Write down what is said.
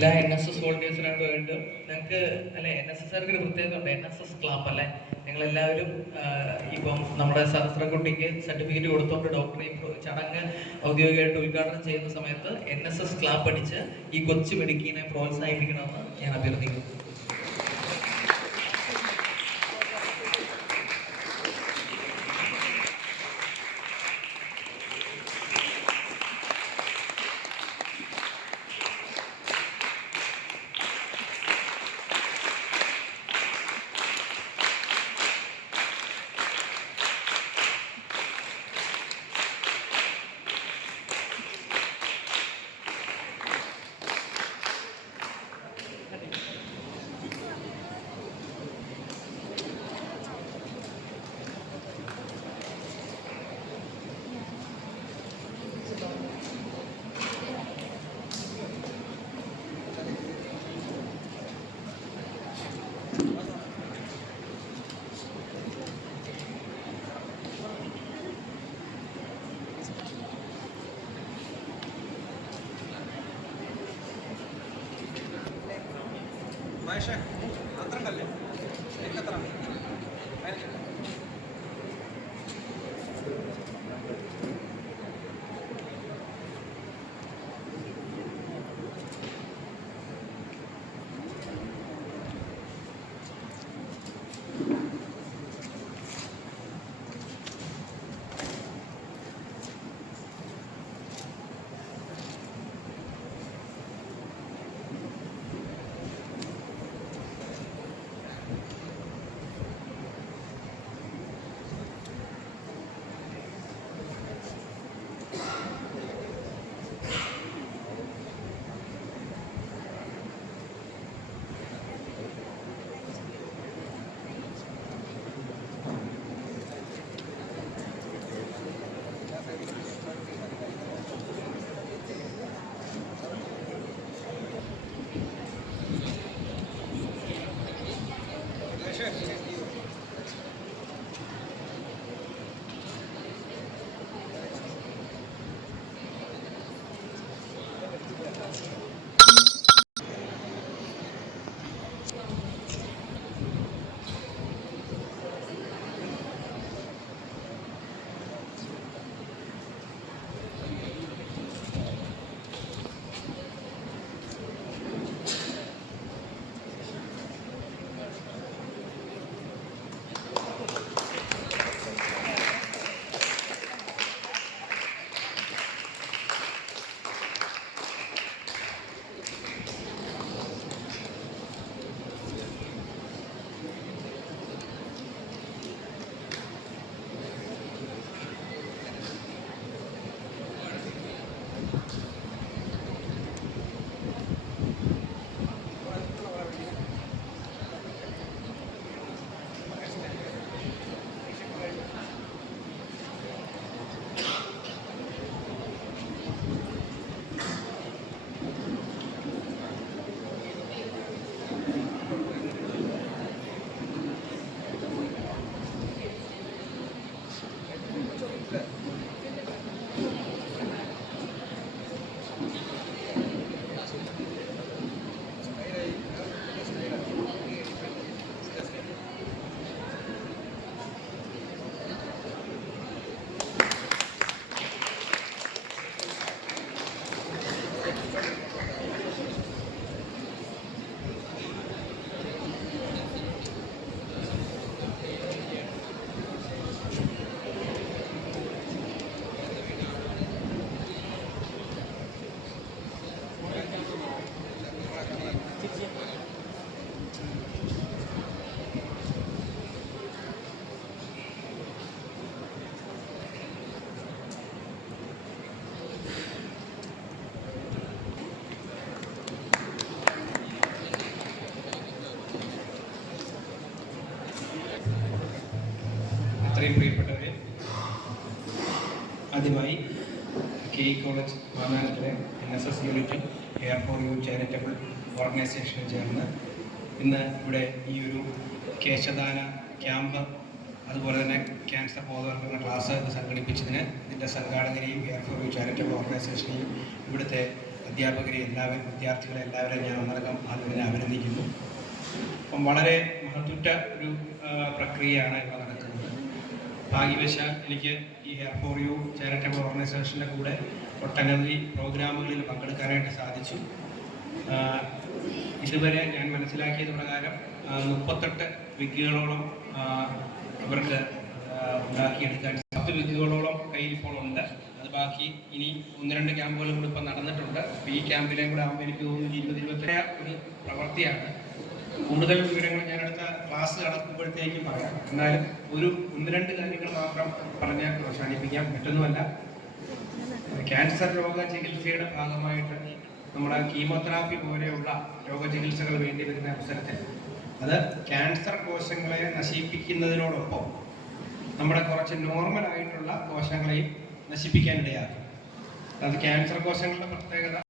എല്ലാ NSS വോളണ്ടിയേഴ്സിനോട് വേണ്ടി ഞങ്ങൾക്ക് അല്ലെ NSS ഒരു പ്രത്യേകത ഉണ്ട്. NSS ക്ലാപ്പ് അല്ലെ, ഞങ്ങളെല്ലാവരും ഇപ്പം നമ്മുടെ സഹസ്രകുട്ടിക്ക് സർട്ടിഫിക്കറ്റ് കൊടുത്തുകൊണ്ട് ഡോക്ടർ ഈ ചടങ്ങ് ഔദ്യോഗികമായിട്ട് ഉദ്ഘാടനം ചെയ്യുന്ന സമയത്ത് NSS ക്ലാപ്പ് അടിച്ച് ഈ കൊച്ചു മെഡിക്കിനെ പ്രോത്സാഹിപ്പിക്കണമെന്ന് ഞാൻ അഭ്യർത്ഥിക്കുന്നു. മഹേഷേ, അത്രണ്ടല്ലേ? എനിക്കത്ര അത്രയും പ്രിയപ്പെട്ടവരെ, ആദ്യമായി KE കോളേജ് മാന്നാനത്തിലെ NSS യൂണിറ്റും കെയർ ഫോർ യു ചാരിറ്റബിൾ ഓർഗനൈസേഷനും ചേർന്ന് ഇന്ന് ഇവിടെ ഈ ഒരു കേശദാന ക്യാമ്പ്, അതുപോലെ തന്നെ ക്യാൻസർ ബോധവൽക്കരണ ക്ലാസ് സംഘടിപ്പിച്ചതിന് ഇതിൻ്റെ സംഘാടകരെയും കെയർ ഫോർ യു ചാരിറ്റബിൾ ഓർഗനൈസേഷനെയും ഇവിടുത്തെ അധ്യാപകരെ എല്ലാവരും വിദ്യാർത്ഥികളെ എല്ലാവരെയും ഞാൻ ഒന്നടങ്കം ആദ്യം അഭിനന്ദിക്കുന്നു. അപ്പം വളരെ മഹത്തുറ്റ ഒരു പ്രക്രിയയാണ് ഇവിടെ നടക്കുന്നത്. ഭാഗ്യവശാൽ എനിക്ക് ഈ ഹെയർ ഫോർ യു ചാരിറ്റബിൾ ഓർഗനൈസേഷൻ്റെ കൂടെ ഒട്ടനവധി പ്രോഗ്രാമുകളിൽ പങ്കെടുക്കാനായിട്ട് സാധിച്ചു. ഇതുവരെ ഞാൻ മനസ്സിലാക്കിയത് പ്രകാരം 38 വിഗ്ഗുകളോളം അവർക്ക് ഉണ്ടാക്കിയെടുക്കാൻ 10 വിഗ്ഗുകളോളം കയ്യിൽ ഇപ്പോൾ ഉണ്ട്. അത് ബാക്കി ഇനി 1-2 ക്യാമ്പുകളും കൂടി ഇപ്പോൾ നടന്നിട്ടുണ്ട്. അപ്പോൾ ഈ ക്യാമ്പിലേയും കൂടെ ആകുമ്പോൾ എനിക്ക് തോന്നുന്നു 20-21 ഒരു പ്രവൃത്തിയാണ്. കൂടുതൽ വിവരങ്ങൾ ഞാൻ അടുത്ത ക്ലാസ് നടക്കുമ്പോഴത്തേക്കും പറയാം. എന്നാലും ഒരു 1-2 കാര്യങ്ങൾ മാത്രം പറഞ്ഞ് അവസാനിപ്പിക്കാം. മറ്റൊന്നുമല്ല, ക്യാൻസർ രോഗ ചികിത്സയുടെ ഭാഗമായിട്ട് നമ്മുടെ കീമോതെറാപ്പി പോലെയുള്ള രോഗചികിത്സകൾ വേണ്ടി വരുന്ന അവസരത്തിൽ അത് ക്യാൻസർ കോശങ്ങളെ നശിപ്പിക്കുന്നതിനോടൊപ്പം നമ്മുടെ കുറച്ച് നോർമലായിട്ടുള്ള കോശങ്ങളെയും നശിപ്പിക്കാനിടയാക്കും. അത് ക്യാൻസർ കോശങ്ങളുടെ പ്രത്യേകത